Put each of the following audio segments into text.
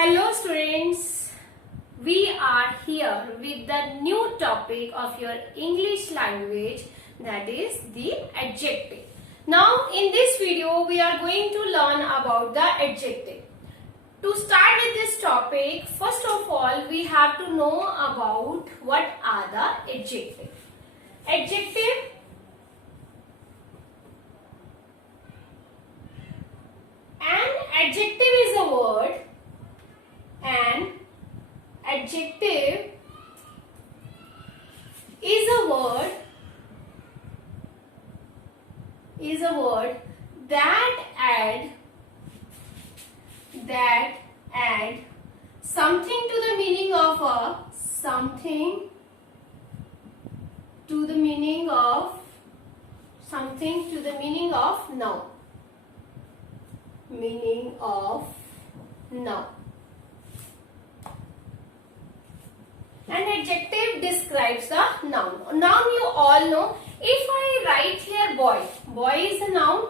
Hello students, we are here with the new topic of your English language, that is the adjective. Now in this video we are going to learn about the adjective. To start with this topic, first of all we have to know about what are the adjectives. Adjective adjective is a word. An adjective is a word that add something to the meaning of noun. Meaning of noun. An adjective describes the noun. Noun you all know. If I write here boy, boy is a noun.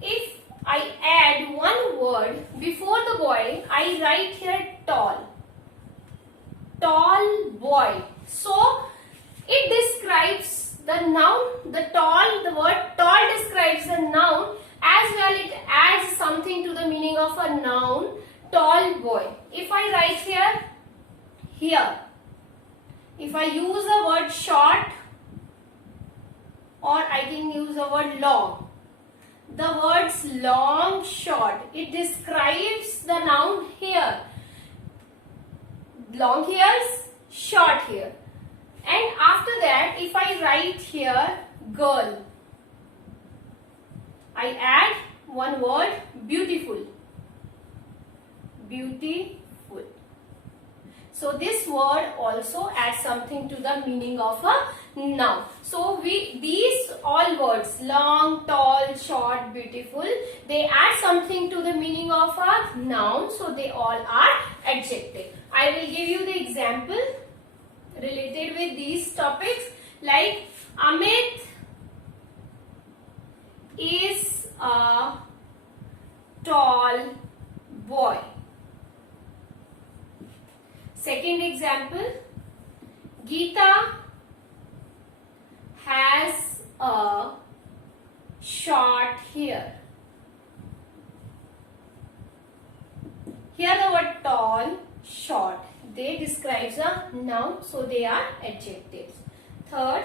If I add one word before the boy, I write here tall. Tall boy. So it describes the noun. The word tall describes the noun. As well, it adds something to the meaning of a noun, tall boy. If I write here, if I use the word short, or I can use the word long. The words long, short, it describes the noun here. Long hairs, short hair. And after that, if I write here girl, I add one word beautiful. Beautiful. So this word also adds something to the meaning of a noun. So these all words long, tall, short, beautiful, they add something to the meaning of a noun. So they all are adjective. I will give you the example related with these topics, like Amit is a tall boy. Second example, Geeta has a short hair. Here the word tall, short, they describes a noun, so they are adjectives. Third,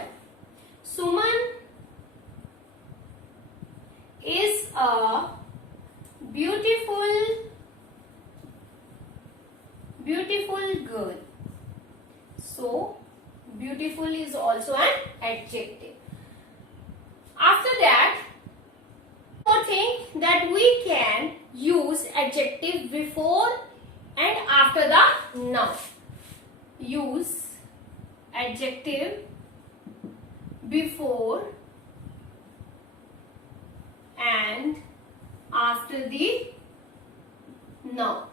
Suman is a beautiful girl. So beautiful is also an adjective. After that, one more thing, that we can use adjective before and after the noun. Use adjective before and after the noun.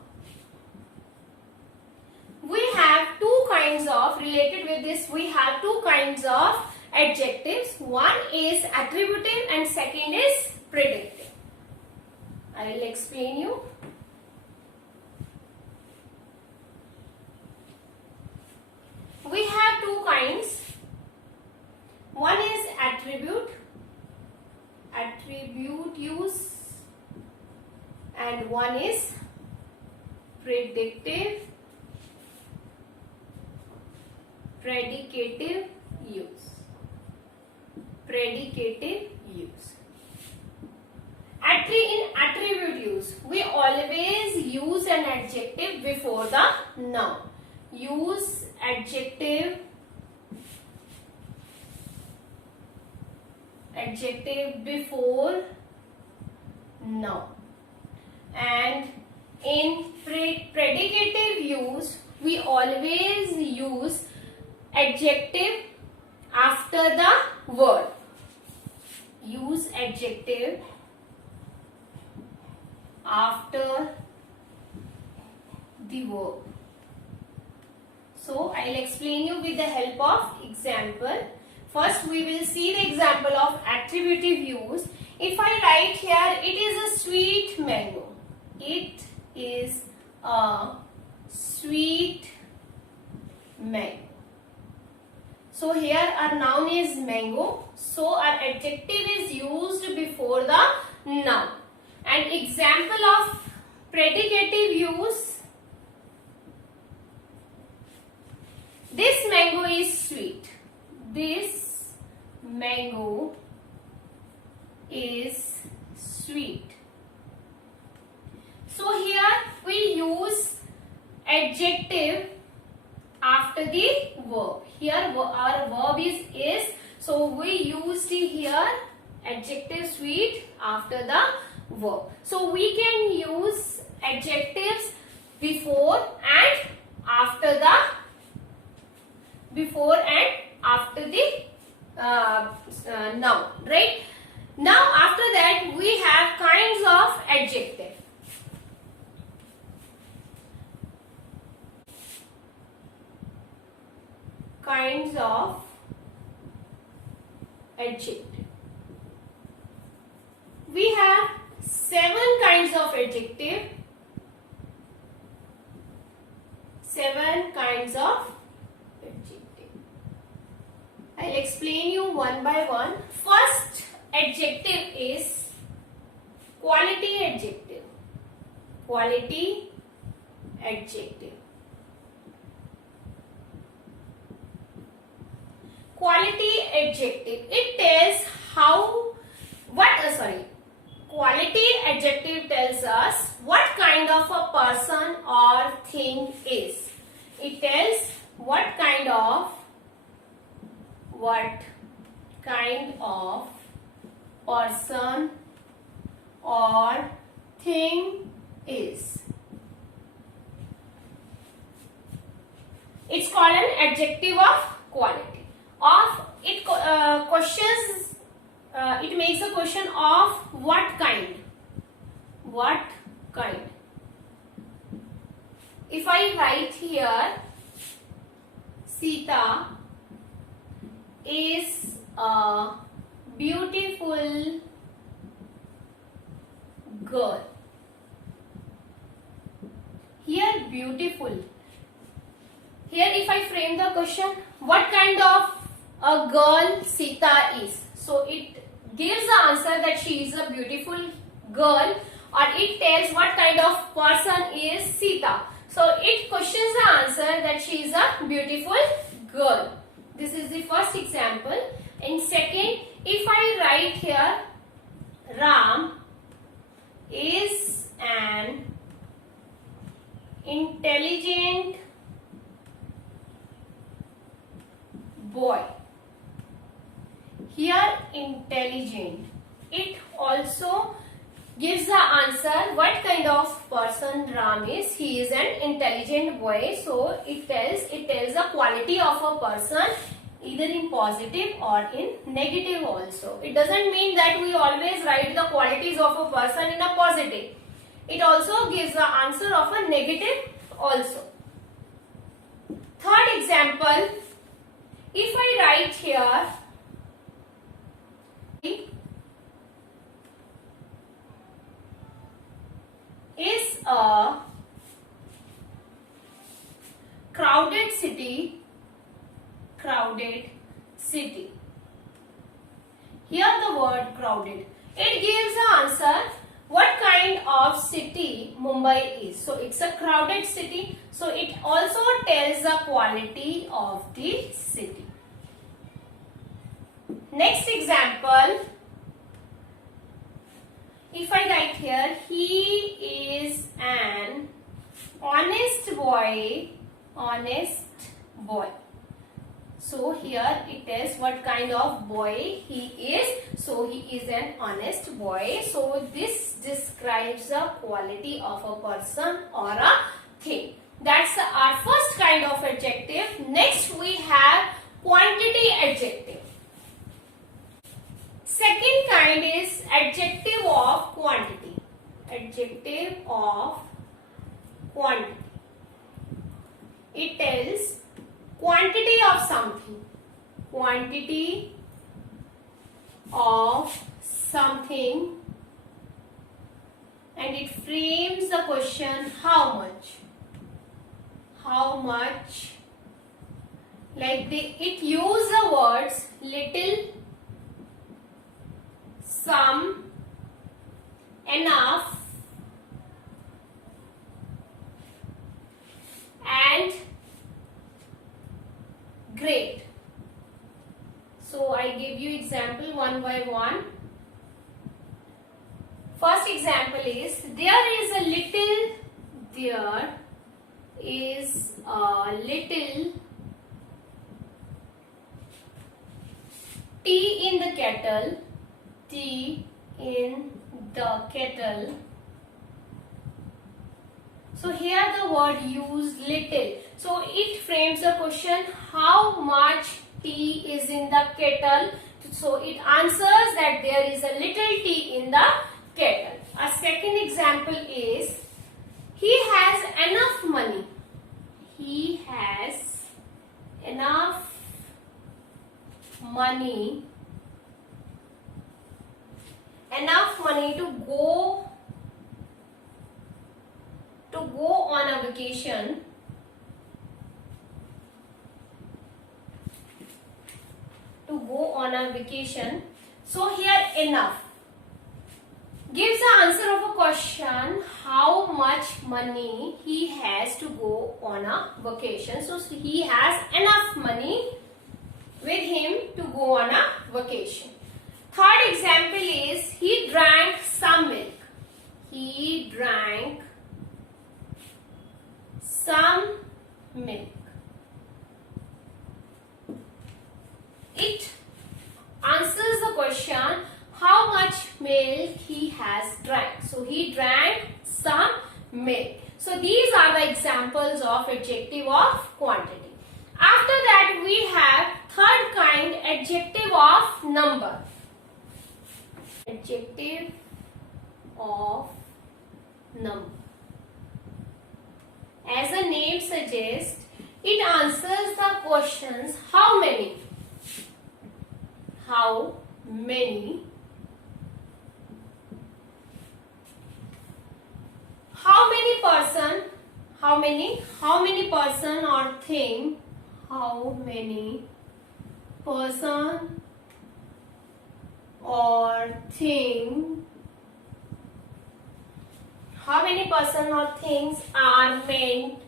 We have two kinds of, related with this, we have two kinds of adjectives. One is attributive and second is predictive. I will explain you. We have two kinds. One is attribute use, and one is predicative use. In attribute use, we always use an adjective before the noun. Use adjective before noun. And in predicative use, we always use adjective after the word. Use adjective after the verb. So I will explain you with the help of example. First we will see the example of attributive use. If I write here, it is a sweet mango. It is a sweet mango. So here our noun is mango. So our adjective is used before the noun. An example of predicative use. This mango is sweet. This mango is sweet. So here we use adjective after the verb. Here our verb is, so we used here adjective sweet after the verb. So we can use adjectives before and after the noun, right? Now after that we have kinds of adjective. Kinds of adjective. We have 7 kinds of adjective. 7 kinds of adjective. I'll explain you one by one. First adjective is quality adjective. Quality adjective. Quality adjective. It tells quality adjective tells us what kind of a person or thing is. It tells what kind of person or thing is. It's called an adjective of quality. It makes a question of what kind. What kind. If I write here, Sita is a beautiful girl. Here beautiful. Here if I frame the question, what kind of a girl Sita is? So it gives the answer that she is a beautiful girl, or it tells what kind of person is Sita. So it questions the answer that she is a beautiful girl. This is the first example. And second, if I write here, Ram is an intelligent boy. Here intelligent. It also gives the answer what kind of person Ram is. He is an intelligent boy. So it tells the quality of a person either in positive or in negative also. It doesn't mean that we always write the qualities of a person in a positive. It also gives the answer of a negative also. Third example, if I write here, is a crowded city. Here the word crowded. It gives the answer what kind of city Mumbai is. So it's a crowded city. So it also tells the quality of the city. Next example, if I write here, he is an honest boy. So here it tells what kind of boy he is. So he is an honest boy. So this describes the quality of a person or a thing. That's our first kind of adjective. Next we have quantity adjective. Second kind is adjective of quantity. Adjective of quantity. It tells quantity of something. Quantity of something and it frames the question how much. How much? Like it use the words little, some, enough, and great. So I give you example one by one. First example is there is a little tea in the kettle. Tea in the kettle. So here the word used little. So it frames the question how much tea is in the kettle. So it answers that there is a little tea in the kettle. A second example is he has enough money. He has enough money. Enough money to go on a vacation. So here enough gives the answer of a question how much money he has to go on a vacation. So he has enough money with him to go on a vacation. Third example is he drank some milk. He drank some milk. It answers the question how much milk he has drank. So he drank some milk. So these are the examples of adjective of quantity. After that we have third kind, adjective of number. Adjective of number. As the name suggests, it answers the questions how many. How many. How many person. How many person or thing. How many person or thing. How many person or things are meant.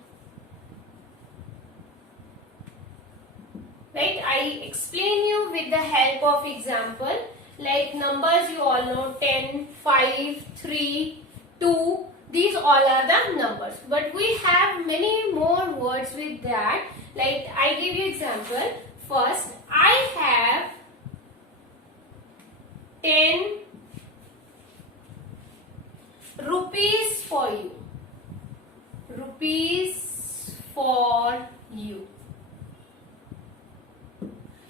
Right? I explain you with the help of example. Like numbers you all know 10, 5, 3, 2. These all are the numbers. But we have many more words with that. Like I give you example. First, I have 10 rupees for you. Rupees for you.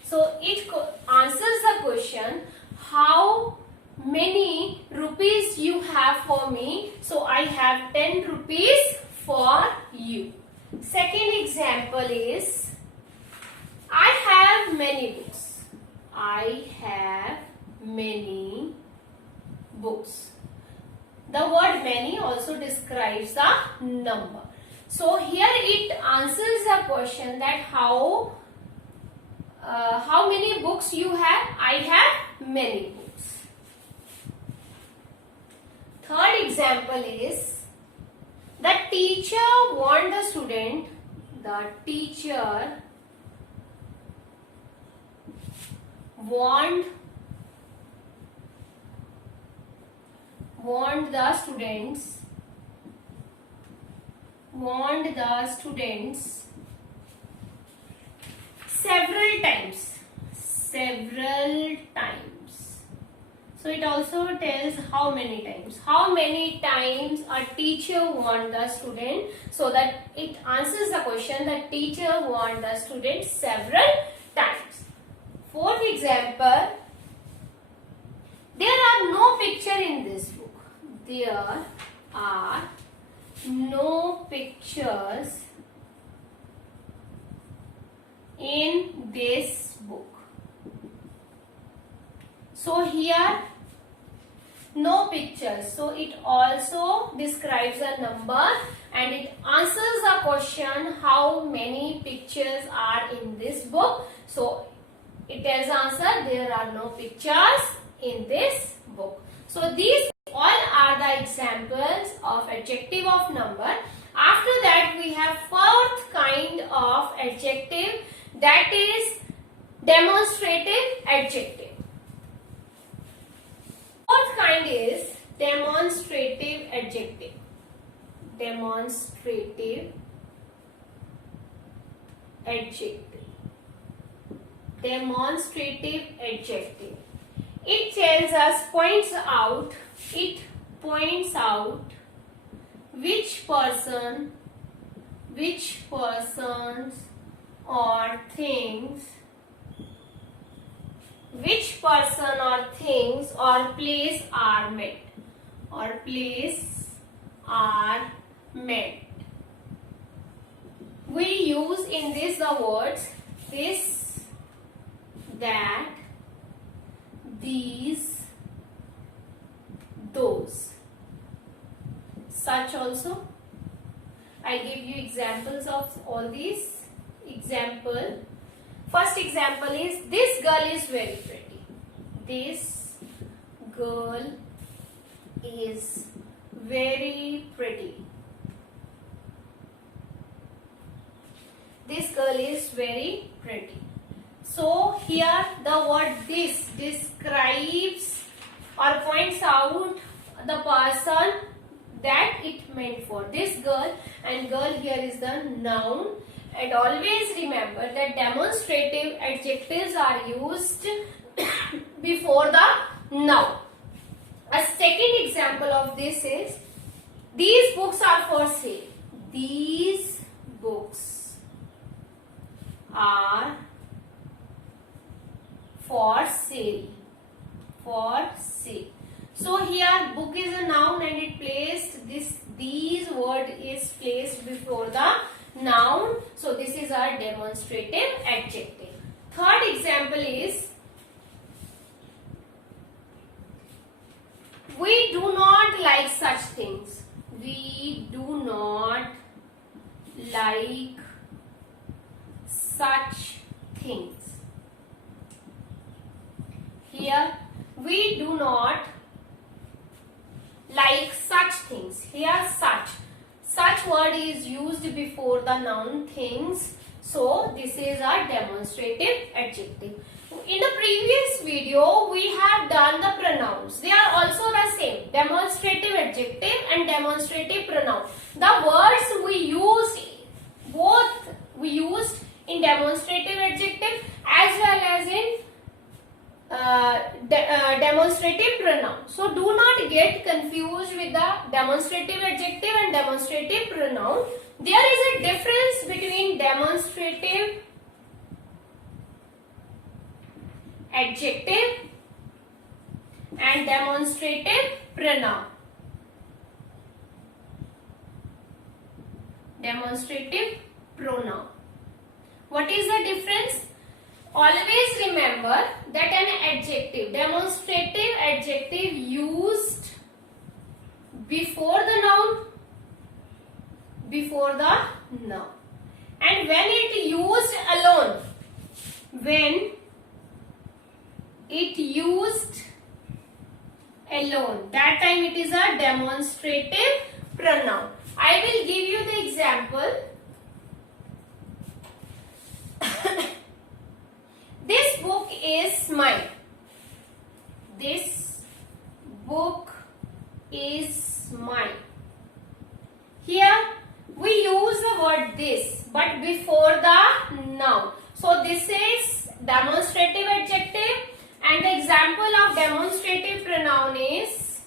So it answers the question how many rupees you have for me. So I have 10 rupees for you. Second example is I have many books. I have many books. The word many also describes the number. So here it answers the question that how many books you have. I have many books. Third example is the teacher warned the student. The teacher warned the students several times. So it also tells how many times. How many times a teacher warned the student. So that it answers the question that teacher warned the student several times. Fourth example. There are no picture in this book. There are no pictures in this book. So here No pictures. So it also describes a number and it answers the question how many pictures are in this book. So it tells answer there are no pictures in this book. So these all are the examples of adjective of number. After that we have fourth kind of adjective, that is demonstrative adjective. Fourth kind is demonstrative adjective. Demonstrative adjective. Demonstrative adjective. It tells us, points out which persons or things, which person or things or place are met, or place are met. We use in this the words this, that, these, those. Such also. I give you examples of all these. Example. First example is, this girl is very pretty. This girl is very pretty. This girl is very pretty. So here the word this describes or points out the person that it meant for. This girl, and girl here is the noun. And always remember that demonstrative adjectives are used before the noun. A second example of this is, these books are for sale. These books are for sale. For sale. So here book is a noun and it placed these word is placed before the noun. So this is our demonstrative adjective. Third example is, we do not like such things. We do not like such things. Here we do not like such things. Here such word is used before the noun things. So this is our demonstrative adjective. In the previous video we have done the pronouns. They are also the same, demonstrative adjective and demonstrative pronoun. The words we used, both we used in demonstrative adjective as well as in demonstrative pronoun. So do not get confused with the demonstrative adjective and demonstrative pronoun. There is a difference between demonstrative adjective and demonstrative pronoun. Demonstrative pronoun. What is the difference? Always remember that an adjective, demonstrative adjective used before the noun, and when it used alone, that time it is a demonstrative pronoun. I will give you the example. This book is mine. This book is mine. Here we use the word this, but before the noun. So this is demonstrative adjective, and the example of demonstrative pronoun is,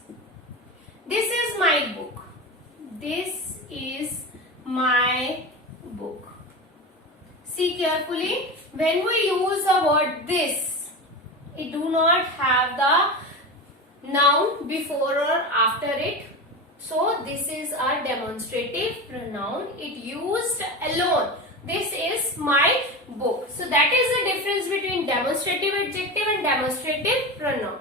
this is my book. This is my book. See carefully. When we use the word this, it do not have the noun before or after it. So this is a demonstrative pronoun. It used alone. This is my book. So that is the difference between demonstrative adjective and demonstrative pronoun.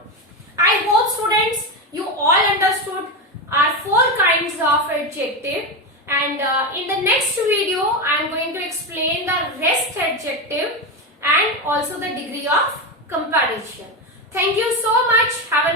I hope students you all understood our 4 kinds of adjective, and in the next video I am going to explain the rest adjective and also the degree of comparison. Thank you so much. Have a